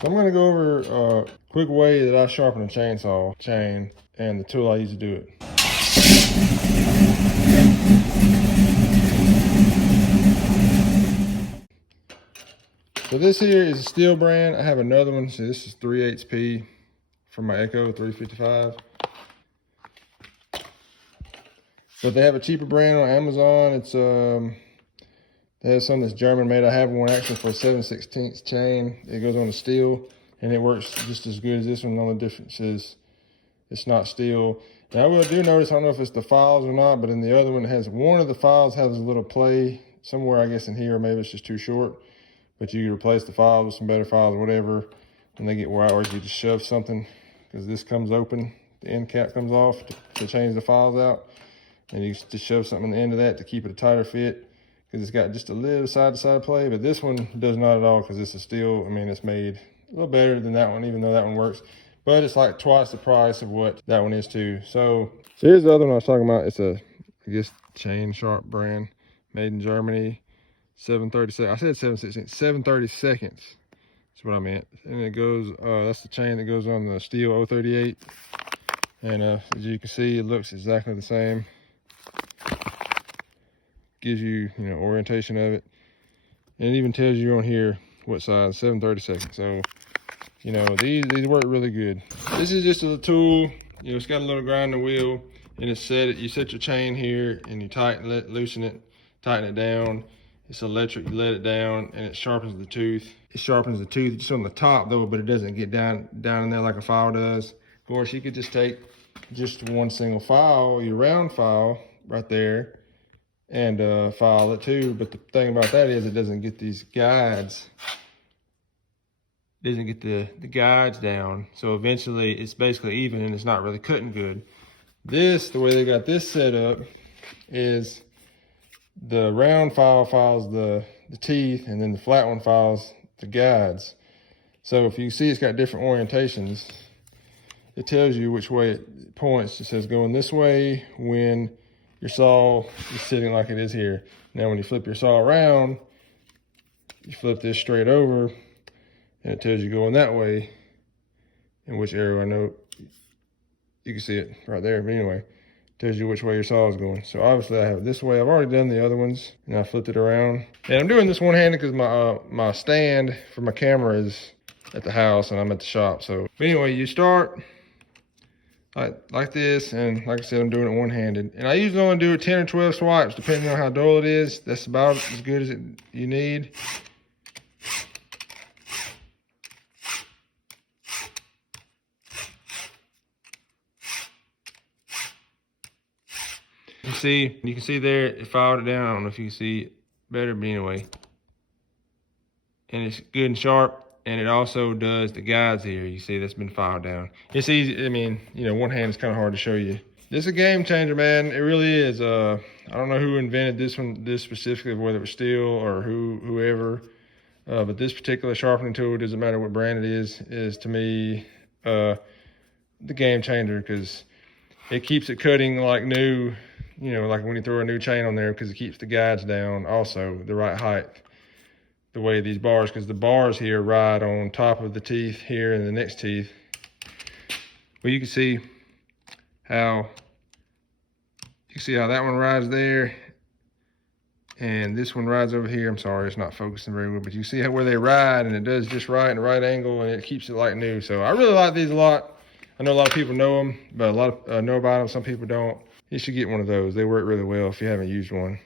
So I'm gonna go over a quick way that I sharpen a chainsaw chain and the tool I use to do it. So this here is a steel brand. I have another one. So this is 3/8P from my Echo 355. But they have a cheaper brand on Amazon. It's they have some that's German made. I have one actually for a 7/16 chain. It goes on the steel and it works just as good as this one. The only difference is it's not steel. Now I do notice, I don't know if it's the files or not, but in the other one it has, one of the files has a little play somewhere, I guess in here, or maybe it's just too short. But you can replace the files with some better files or whatever when they get wide, or you just shove something, because this comes open, the end cap comes off to change the files out. And you just shove something on the end of that to keep it a tighter fit, because it's got just a little side-to-side play. But this one does not at all, because it's a steel. I mean, it's made a little better than that one, even though that one works. But it's like twice the price of what that one is too. So here's the other one I was talking about. It's a, I guess, chain sharp brand, made in Germany. 7/32. I said 7/16. 7/32. That's what I meant. And it goes, that's the chain that goes on the steel 038. And as you can see, it looks exactly the same. Gives you, orientation of it. And it even tells you on here what size, 7/32. So, these work really good. This is just a tool. It's got a little grinder wheel, and it's set. You set your chain here, and you loosen it, tighten it down. It's electric. You let it down, and it sharpens the tooth. It sharpens the tooth just on the top though, but it doesn't get down in there like a file does. Of course, you could just take just one single file, your round file right there, and file it too. But the thing about that is it doesn't get these guides. It doesn't get the guides down. So eventually it's basically even and it's not really cutting good. This, the way they got this set up is the round file files the teeth, and then the flat one files the guides. So if you see it's got different orientations, it tells you which way it points. It says going this way when your saw is sitting like it is here. Now when you flip your saw around, you flip this straight over, and it tells you going that way, and which arrow, I know you can see it right there, but anyway, it tells you which way your saw is going. So obviously I have it this way. I've already done the other ones, and I flipped it around. And I'm doing this one-handed because my stand for my camera is at the house and I'm at the shop. So but anyway, you start like this, and like I said, I'm doing it one-handed. And I usually only do it 10 or 12 swipes, depending on how dull it is. That's about as good as you need. You can see there, it filed it down. I don't know if you can see it better, but anyway. And it's good and sharp, and it also does the guides here. You see that's been filed down. It's easy, I mean, one hand is kind of hard to show you. This is a game changer, man. It really is. I don't know who invented this specifically, whether it was Steel or whoever. But this particular sharpening tool, doesn't matter what brand it is to me the game changer, because it keeps it cutting like new. Like when you throw a new chain on there, because it keeps the guides down also the right height. The way these bars, because the bars here ride on top of the teeth here and the next teeth. But you can see how that one rides there, and this one rides over here. I'm sorry, it's not focusing very well, but you see where they ride, and it does just right in the right angle, and it keeps it like new. So I really like these a lot. I know a lot of people know them, but a lot of know about them. Some people don't. You should get one of those. They work really well if you haven't used one.